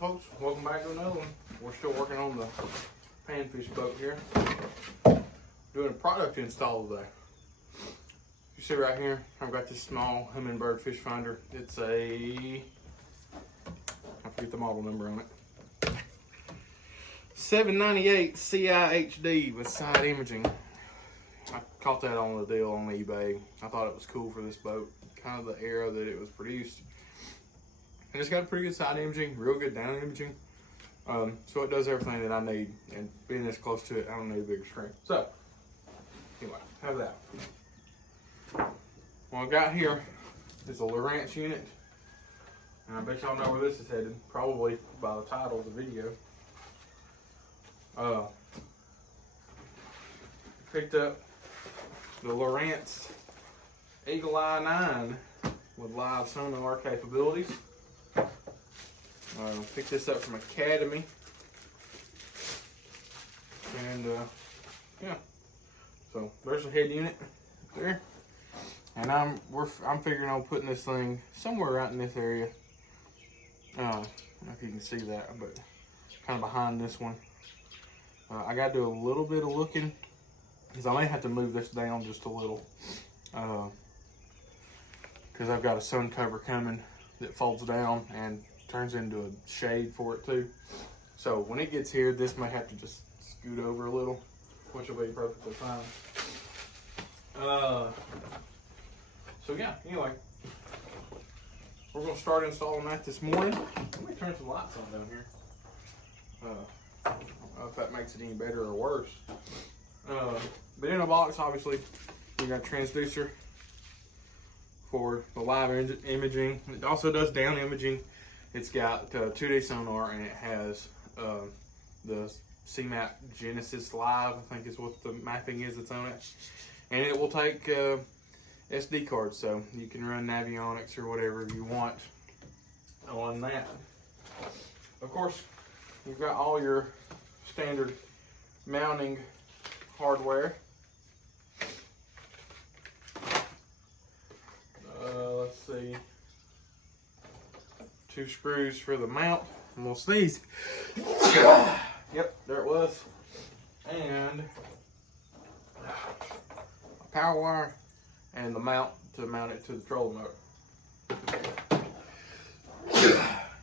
Alright folks, welcome back to another one. We're still working on the panfish boat here. Doing a product install today. You see right here, I've got this small hummingbird fish finder. It's a, I forget the model number on it. 798 CIHD with side imaging. I caught that on the deal on eBay. I thought it was cool for this boat, kind of the era that it was produced. And it's got pretty good side imaging, real good down imaging. So it does everything that I need. And being this close to it, I don't need a bigger screen. So, anyway, have that. What I've got here is a Lowrance unit. And I bet y'all know where this is headed, probably by the title of the video. Picked up the Lowrance Eagle Eye 9 with live sonar capabilities. Picked this up from Academy, and yeah. So there's a head unit there, and I'm figuring on putting this thing somewhere right in this area. I don't know if you can see that, but kind of behind this one. I got to do a little bit of looking because I may have to move this down just a little, because I've got a sun cover coming that folds down and turns into a shade for it too. So when it gets here, this may have to just scoot over a little, which will be perfectly fine. So yeah, anyway, we're gonna start installing that this morning. Let me turn some lights on down here. I don't know if that makes it any better or worse. But in a box, obviously, we got a transducer for the live imaging. It also does down imaging. It's got 2D sonar, and it has the CMAP Genesis Live, I think is what the mapping is that's on it. And it will take SD cards, so you can run Navionics or whatever you want on that. Of course, you've got all your standard mounting hardware. Let's see. 2 screws for the mount. I'm gonna sneeze. Yep, there it was. And a power wire and the mount to mount it to the trolling motor.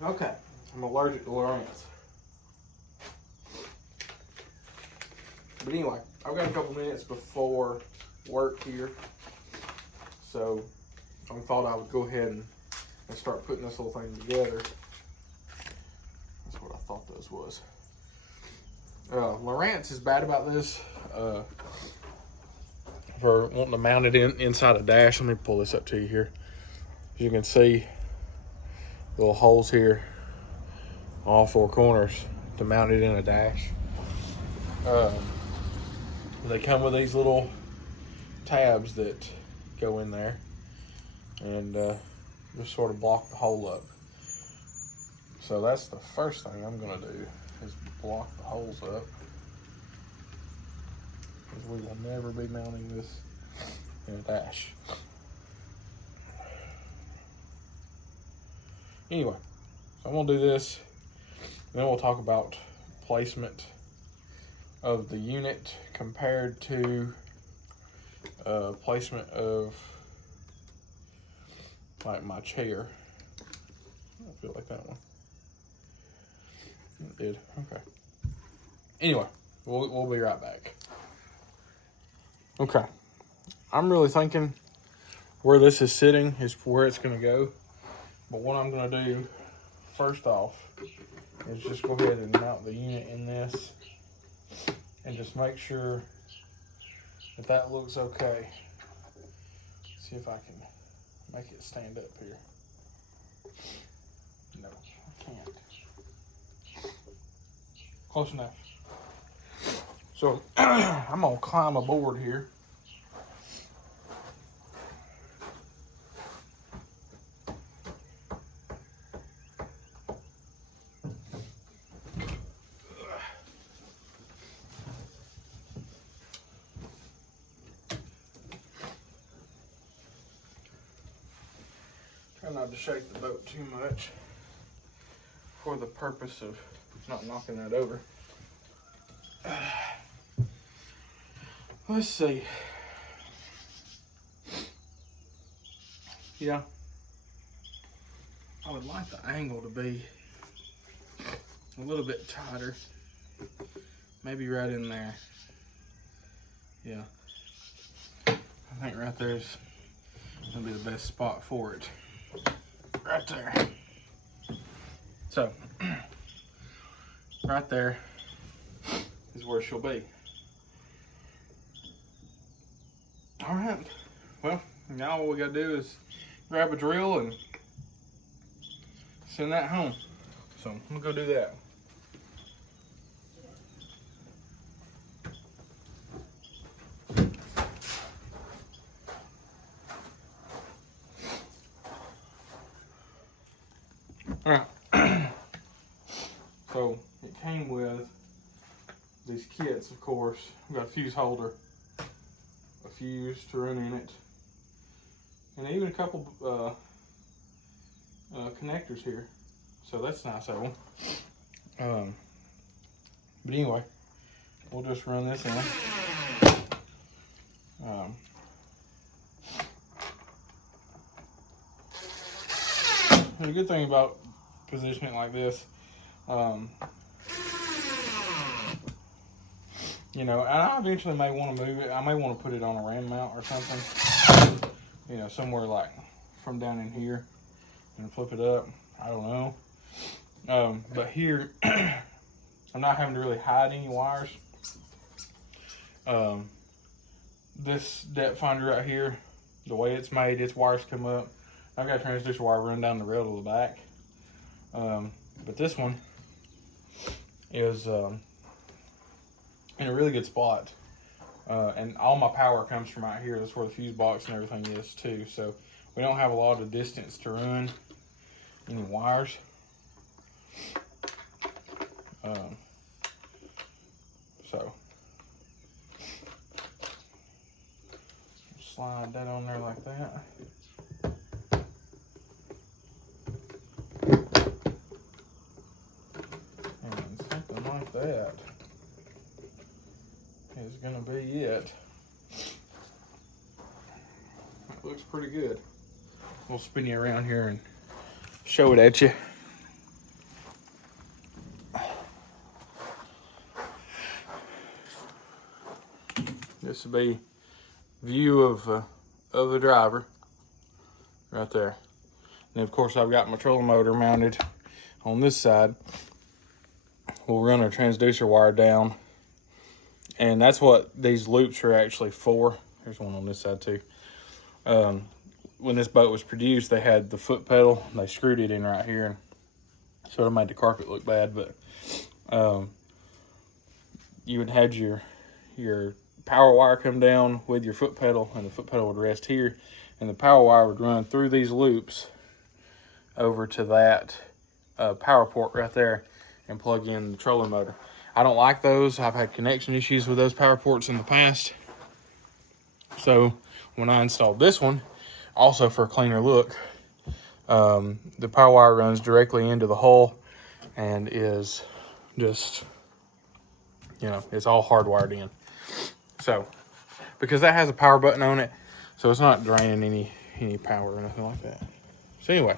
Okay, I'm allergic to Lowrance. But anyway, I've got a couple minutes before work here, so I thought I would go ahead and start putting this whole thing together. That's what I thought this was. Lowrance is bad about this for wanting to mount it inside a dash. Let me pull this up to you here. As you can see, little holes here on all 4 corners to mount it in a dash. They come with these little tabs that go in there and just sort of block the hole up. So that's the first thing I'm gonna do, is block the holes up, because we will never be mounting this in a dash. Anyway, so I'm gonna do this, then we'll talk about placement of the unit compared to placement of like my chair. I feel like that one. It did. Okay. Anyway, we'll be right back. Okay. I'm really thinking where this is sitting is where it's going to go. But what I'm going to do first off is just go ahead and mount the unit in this and just make sure that that looks okay. See if I can make it stand up here. No, I can't. Close enough. So I'm gonna climb aboard here. Try not to shake the boat too much. for the purpose of not knocking that over. Let's see. Yeah. I would like the angle to be a little bit tighter. Maybe right in there. Yeah. I think right there's gonna be the best spot for it. Right there. So, right there is where she'll be. All right. Well, now all we gotta do is grab a drill and send that home. So I'm gonna go do that. All right. So it came with these kits, of course. We've got a fuse holder, a fuse to run in it, and even a couple connectors here. So that's nice of them. But anyway, we'll just run this in. The good thing about positioning it like this, you know, and I eventually may want to move it. I may want to put it on a ram mount or something, you know, somewhere like from down in here and flip it up. I don't know. But here, I'm not having to really hide any wires. This depth finder right here, the way it's made, its wires come up. I've got a transducer wire run down the rail to the back. But this one is in a really good spot. And all my power comes from out here. That's where the fuse box and everything is too. So we don't have a lot of distance to run any wires. So slide that on there like that. And something like that is gonna be it. That looks pretty good. We'll spin you around here and show it at you. This will be view of the driver right there. And of course I've got my trolling motor mounted on this side. We'll run our transducer wire down, and that's what these loops are actually for. There's one on this side too. When this boat was produced, they had the foot pedal, and they screwed it in right here, so it made the carpet look bad. But you would have your power wire come down with your foot pedal, and the foot pedal would rest here, and the power wire would run through these loops over to that power port right there and plug in the trolling motor. I don't like those. I've had connection issues with those power ports in the past. So when I installed this one, also for a cleaner look, the power wire runs directly into the hull and is just, you know, it's all hardwired in. So, because that has a power button on it, so it's not draining any power or nothing like that. So anyway,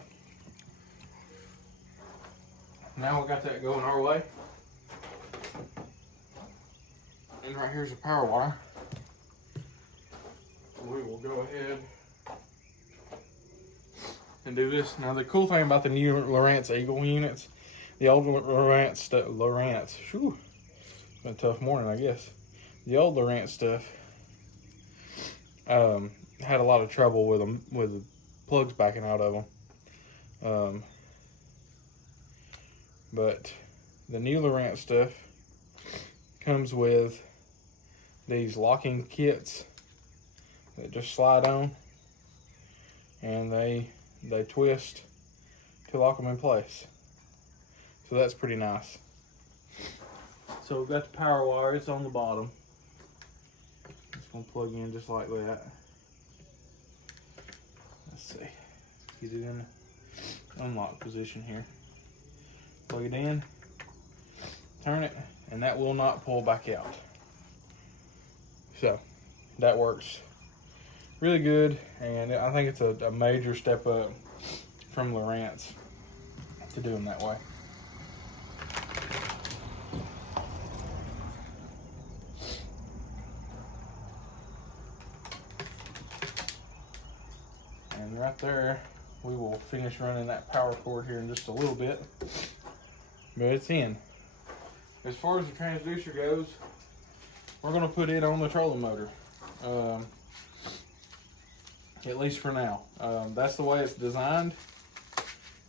now we got that going our way. And right here's a power wire. We will go ahead and do this. Now the cool thing about the new Lowrance Eagle units, the old Lowrance, whew, it's been a tough morning, I guess. The old Lowrance stuff had a lot of trouble with them, with the plugs backing out of them. But the new Lowrance stuff comes with these locking kits that just slide on, and they twist to lock them in place. So that's pretty nice. So we've got the power wire, it's on the bottom. It's gonna plug in just like that. Let's see, get it in the unlock position here. plug it in, turn it, and that will not pull back out. So that works really good, and I think it's a major step up from Lowrance to do them that way. And right there, we will finish running that power cord here in just a little bit, but it's in. As far as the transducer goes, we're going to put it on the trolling motor, at least for now. That's the way it's designed,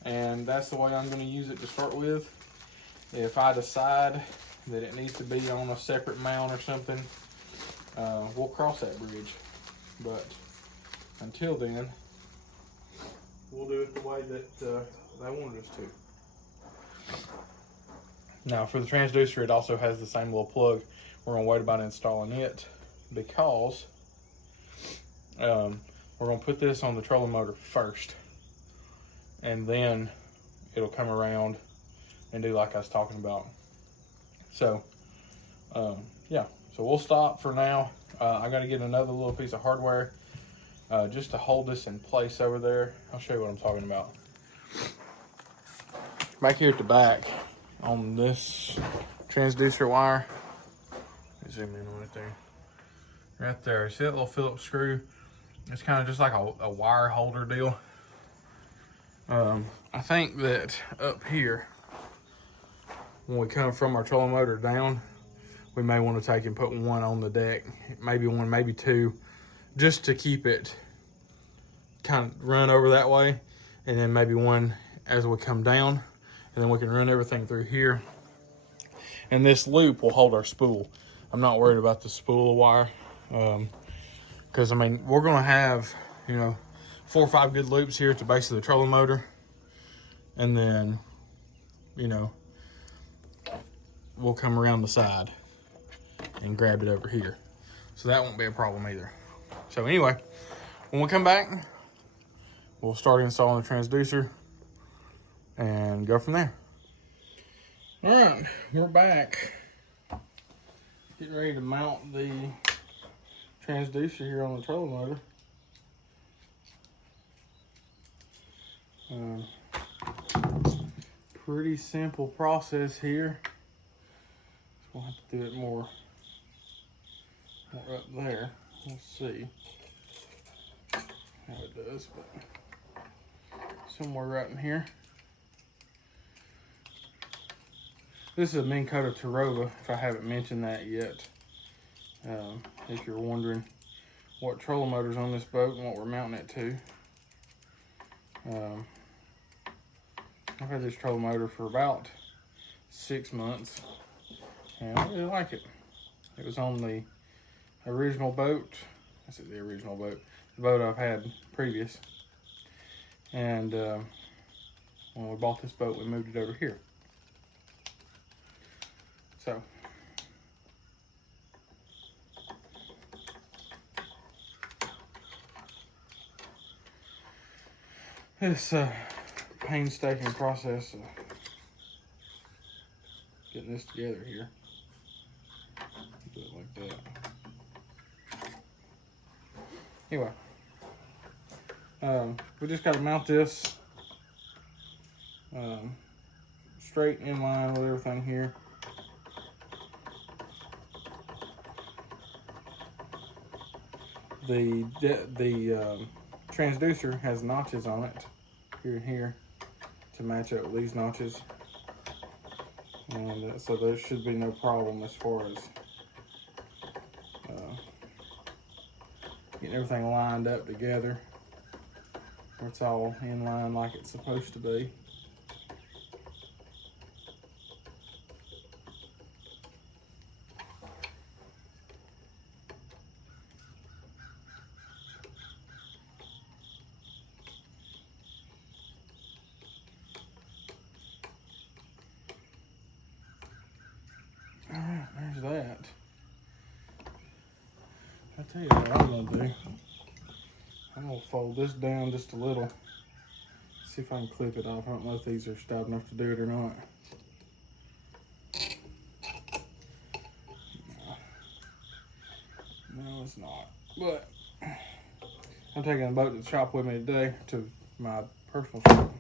and that's the way I'm going to use it to start with. If I decide that it needs to be on a separate mount or something, we'll cross that bridge. But until then, we'll do it the way that they wanted us to. Now for the transducer, it also has the same little plug. We're going to wait about installing it because we're going to put this on the trolling motor first, and then it'll come around and do like I was talking about. So yeah, so we'll stop for now. I got to get another little piece of hardware just to hold this in place over there. I'll show you what I'm talking about. Back here at the back on this transducer wire, let me zoom in on it there. Right there, see that little Phillips screw? It's kind of just like a wire holder deal. I think that up here, when we come from our trolling motor down, we may want to take and put one on the deck, maybe one, maybe two, just to keep it kind of run over that way, and then maybe one as we come down, and then we can run everything through here. And this loop will hold our spool. I'm not worried about the spool of wire, because I mean, we're gonna have, you know, 4 or 5 good loops here at the base of the trolling motor, and then, you know, we'll come around the side and grab it over here. So that won't be a problem either. So anyway, when we come back, we'll start installing the transducer and go from there. All right, we're back. Getting ready to mount the transducer here on the trolling motor. Pretty simple process here. We'll have to do it more up there. We'll see how it does, but somewhere right in here. This is a Minn Kota Tarova, if I haven't mentioned that yet. If you're wondering what trolling motor's on this boat and what we're mounting it to. I've had this trolling motor for about 6 months, and I really like it. It was on the original boat. I said the original boat. The boat I've had previous. And when we bought this boat, we moved it over here. So this painstaking process of getting this together here. Do it like that. Anyway, we just got to mount this straight in line with everything here. The transducer has notches on it, here and here, to match up with these notches, and so there should be no problem as far as getting everything lined up together, where it's all in line like it's supposed to be. Alright, there's that. I'll tell you what I'm gonna do. I'm gonna fold this down just a little. see if I can clip it off. I don't know if these are stout enough to do it or not. No, it's not. But I'm taking the boat to the shop with me today, to my personal shop.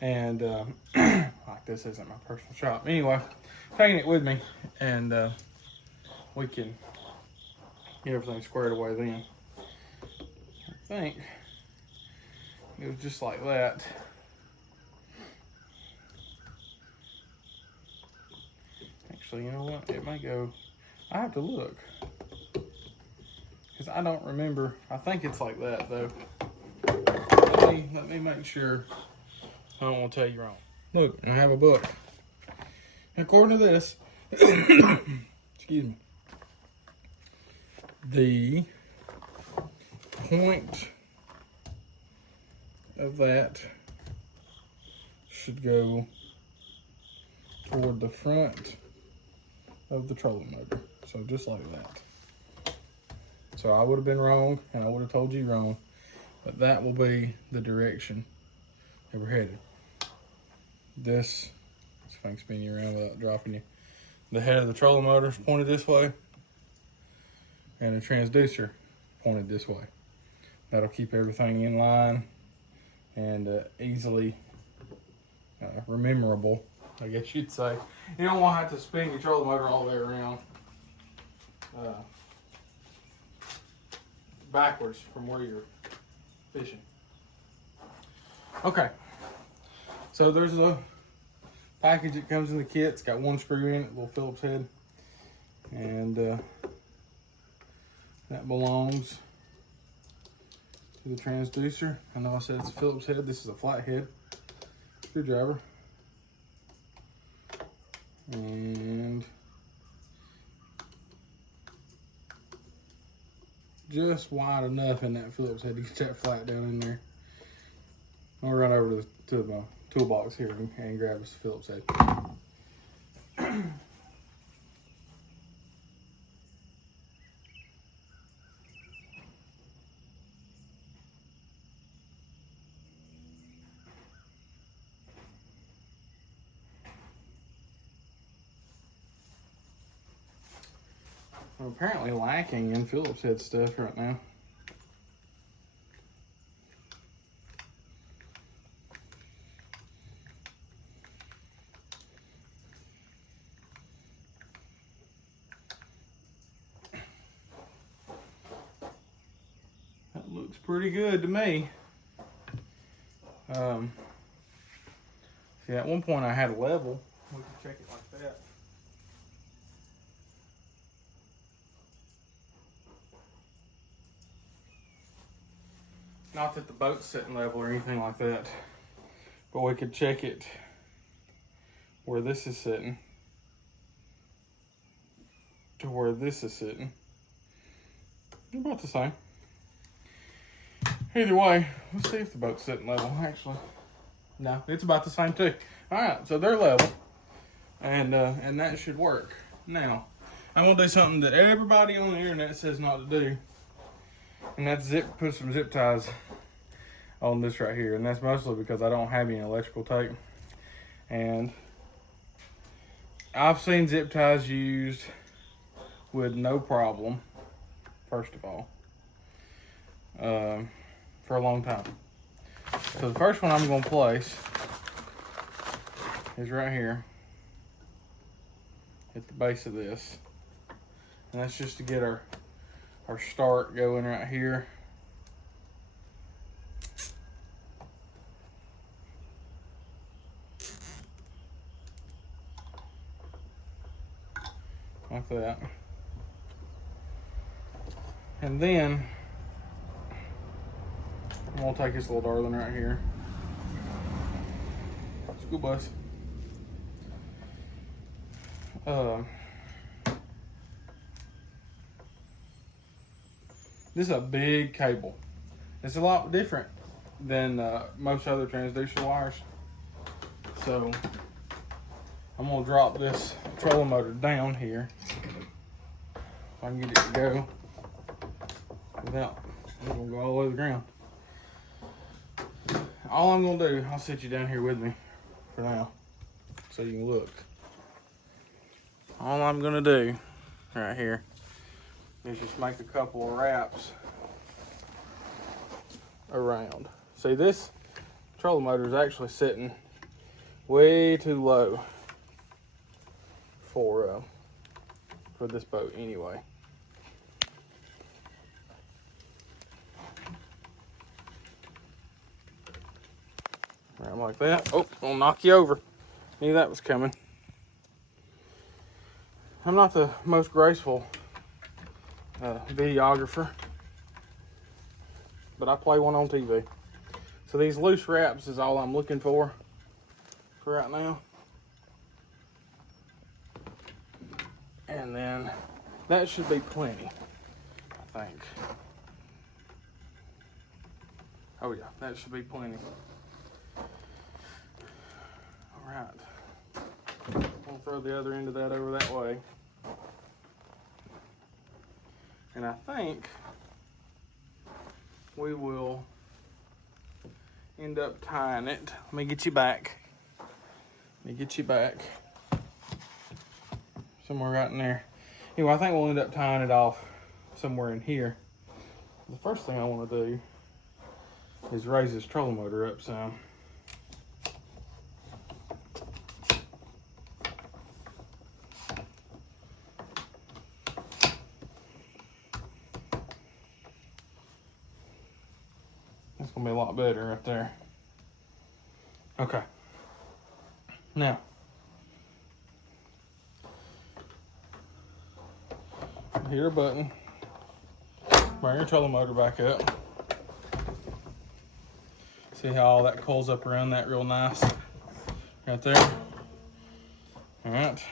And like this isn't my personal shop. Anyway, taking it with me, and we can get everything squared away then. I think it was just like that. Actually, you know what? It may go. I have to look, because I don't remember. I think it's like that though. Let me make sure. I don't want to tell you wrong. Look, I have a book. According to this, excuse me, the point of that should go toward the front of the trolling motor. So just like that. So I would have been wrong, and I would have told you wrong, but that will be the direction that we're headed. This, if I can spin you around without dropping you. The head of the trolling motor is pointed this way, and the transducer pointed this way. That'll keep everything in line and easily rememberable, I guess you'd say. You don't want to have to spin your trolling motor all the way around backwards from where you're fishing. Okay. So there's a package that comes in the kit. It's got one screw in it, a little Phillips head. And that belongs to the transducer. I know I said it's a Phillips head. This is a flathead screwdriver. And just wide enough in that Phillips head to get that flat down in there. I'll run over to my toolbox here and grab us a Phillips head. I'm apparently lacking in Phillips head stuff right now. That looks pretty good to me. See, at one point I had a level. We can check it like that. Not that the boat's sitting level or anything like that, but we could check it where this is sitting to where this is sitting. They're about the same. Either way, let's see if the boat's sitting level. Actually, no, it's about the same too. All right, so they're level, and that should work. Now, I'm gonna do something that everybody on the internet says not to do, and that's put some zip ties on this right here, and that's mostly because I don't have any electrical tape. And I've seen zip ties used with no problem, first of all, for a long time. So the first one I'm going to place is right here at the base of this, and that's just to get our start going right here. Like that. And then I'm gonna take this little darling right here. School bus. This is a big cable. It's a lot different than most other transducer wires. So I'm gonna drop this trolling motor down here. If I can get it to go without, it's gonna go all the way to the ground. all I'm gonna do, I'll sit you down here with me for now so you can look. All I'm gonna do right here is just make a couple of wraps around. See, this trolling motor is actually sitting way too low for this boat anyway. Right like that. Oh, I'll knock you over. Knew that was coming. I'm not the most graceful videographer, but I play one on TV. So these loose wraps is all I'm looking for right now. And then that should be plenty, I think. Oh yeah, that should be plenty. All right, I'll throw the other end of that over that way. And I think we will end up tying it. Let me get you back. Somewhere right in there. Anyway, I think we'll end up tying it off somewhere in here. The first thing I want to do is raise this trolling motor up some. That's gonna be a lot better right there. Okay. Now, hit your button. Bring your trolling motor back up. See how all that coils up around that real nice right there. All right.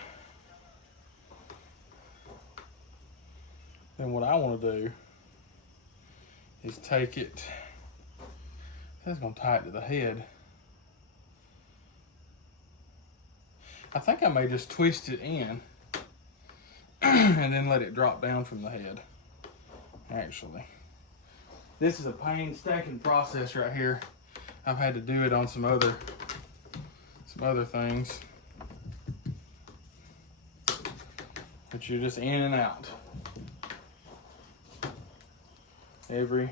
Then what I want to do is take it. That's gonna tie it to the head. I think I may just twist it in and then let it drop down from the head. Actually, this is a painstaking process right here. I've had to do it on some other things, but you're just in and out every.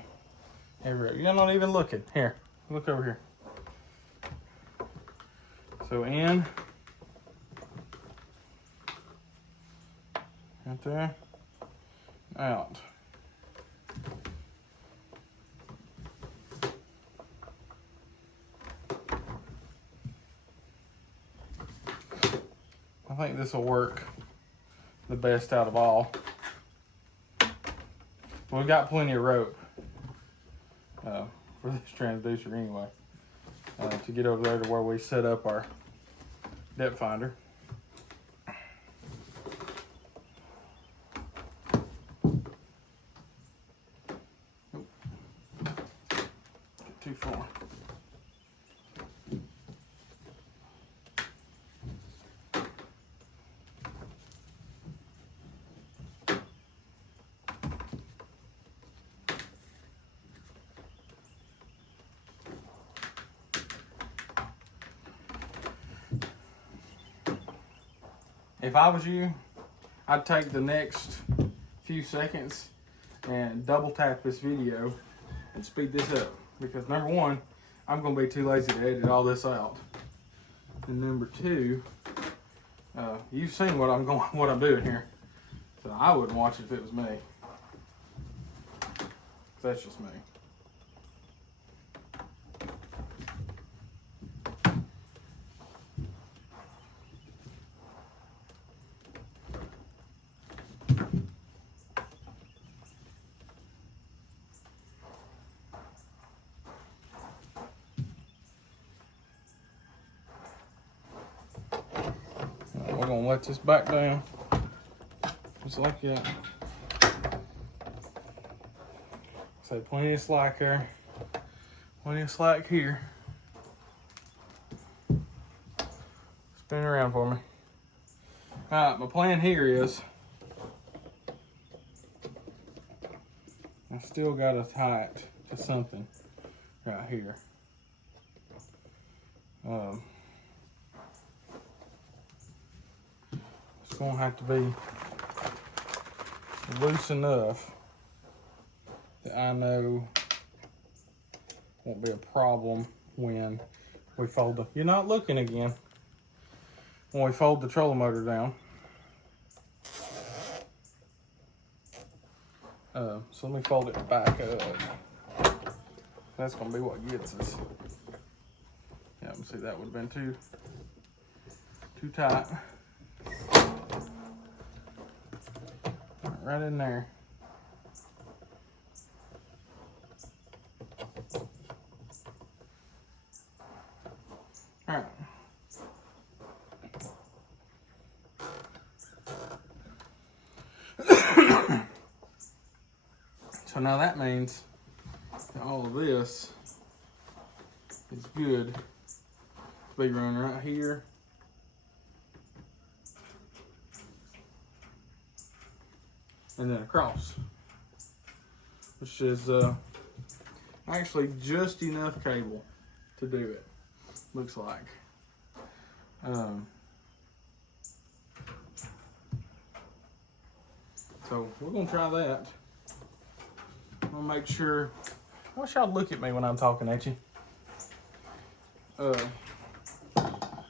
You're not even looking. Here, look over here. So in, right there, out. I think this will work the best out of all. We've got plenty of rope for this transducer anyway, to get over there to where we set up our depth finder. Too far. If I was you, I'd take the next few seconds and double tap this video and speed this up, because number one, I'm gonna be too lazy to edit all this out, and number two, you've seen what I'm doing here, so I wouldn't watch it if it was me. That's just me. We're gonna let this back down, just like that. So plenty of slack there, plenty of slack here. Spin around for me. All right, my plan here is I still gotta tie it to something right here. It's going to have to be loose enough that I know won't be a problem when we fold the, you're not looking again, when we fold the trolling motor down. So let me fold it back up. That's going to be what gets us. Yeah, let me see, that would have been too tight. Right in there. All right. So now that means that all of this is good to be running right here. And then across, which is actually just enough cable to do it, looks like. So we're gonna try that. I'm gonna make sure, I wish y'all look at me when I'm talking at you. I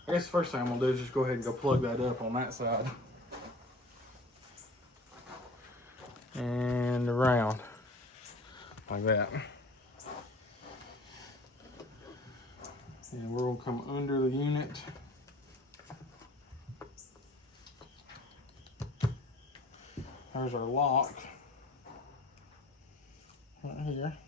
guess the first thing I'm gonna do is just go ahead and go plug that up on that side. And around like that. And we're gonna come under the unit. There's our lock right here.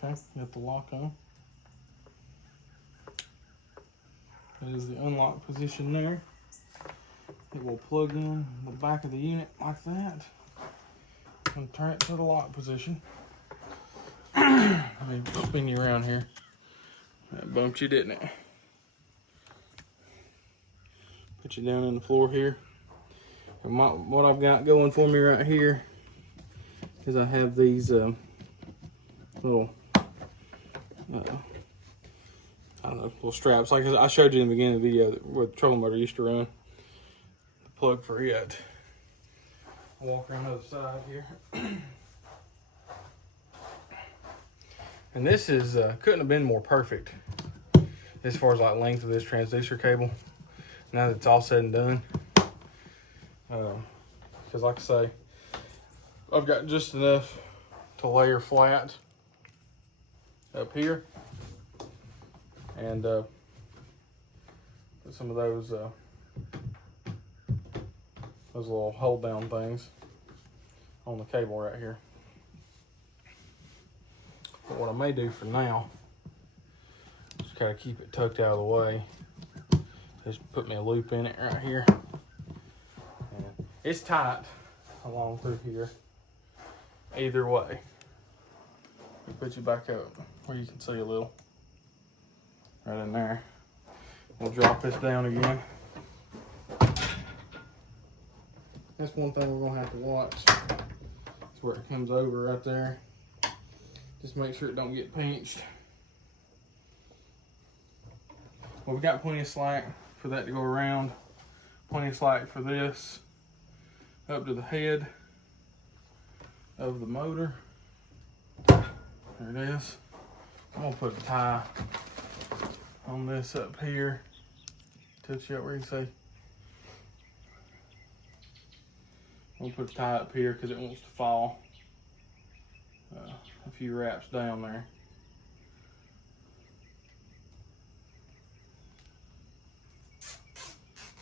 Okay, got the lock on. That is the unlock position there. It will plug in the back of the unit like that and turn it to the lock position. Let me spin you around here. That bumped you, didn't it? Put you down on the floor here. And what I've got going for me right here is I have these little I don't know, little straps, like I showed you in the beginning of the video, where the trolling motor used to run. The plug for it. I'll walk around the other side here. And this is couldn't have been more perfect as far as like length of this transducer cable. Now that it's all said and done, because like I say, I've got just enough to layer flat up here, and put some of those little hold down things on the cable right here. But what I may do for now is kind of keep it tucked out of the way. Just put me a loop in it right here. And it's tight along through here. Either way. I'll put you back up where you can see a little. Right in there. We'll drop this down again. That's one thing we're gonna have to watch. It's where it comes over right there. Just make sure it don't get pinched. Well, we got plenty of slack for that to go around. Plenty of slack for this up to the head of the motor. There it is. I'm gonna put a tie on this up here. Touch you up where you can see. I'm gonna put a tie up here because it wants to fall a few wraps down there.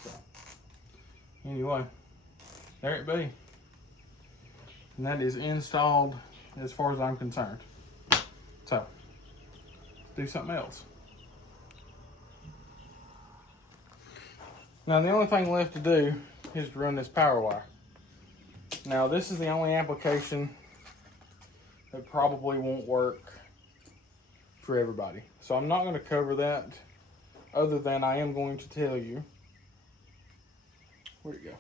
So, anyway, there it be. And that is installed as far as I'm concerned. So, let's do something else. Now the only thing left to do is to run this power wire. Now this is the only application that probably won't work for everybody. So I'm not going to cover that, other than I am going to tell you. Where'd it go?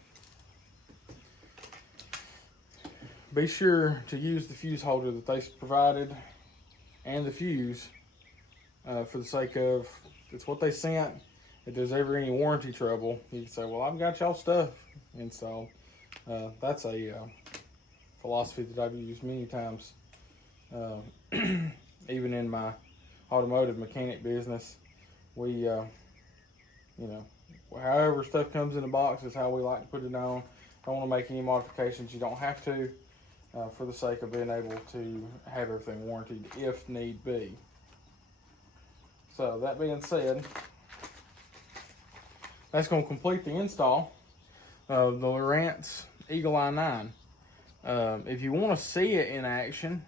Be sure to use the fuse holder that they provided and the fuse for the sake of, it's what they sent. If there's ever any warranty trouble, you can say, well, I've got y'all stuff. And so that's a philosophy that I've used many times. Even in my automotive mechanic business, we, you know, however stuff comes in the box is how we like to put it on. Don't want to make any modifications you don't have to, for the sake of being able to have everything warranted if need be. So that being said, that's going to complete the install of the Lowrance Eagle Eye 9. If you want to see it in action,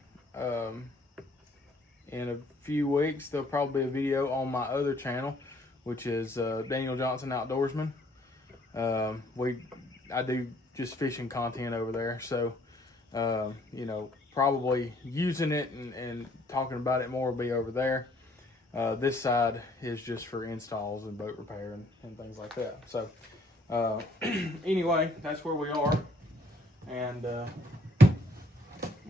in a few weeks, there'll probably be a video on my other channel, which is Daniel Johnson Outdoorsman. I do just fishing content over there, so you know, probably using it and talking about it more will be over there. This side is just for installs and boat repair and things like that. So anyway, that's where we are, and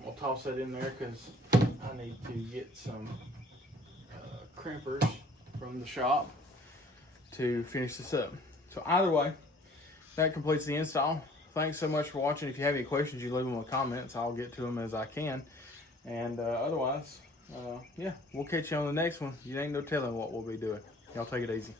we'll toss that in there because I need to get some crimpers from the shop to finish this up. So either way, that completes the install. Thanks so much for watching. If you have any questions, you leave them in the comments. I'll get to them as I can. And otherwise, yeah, we'll catch you on the next one. You ain't no telling what we'll be doing. Y'all take it easy.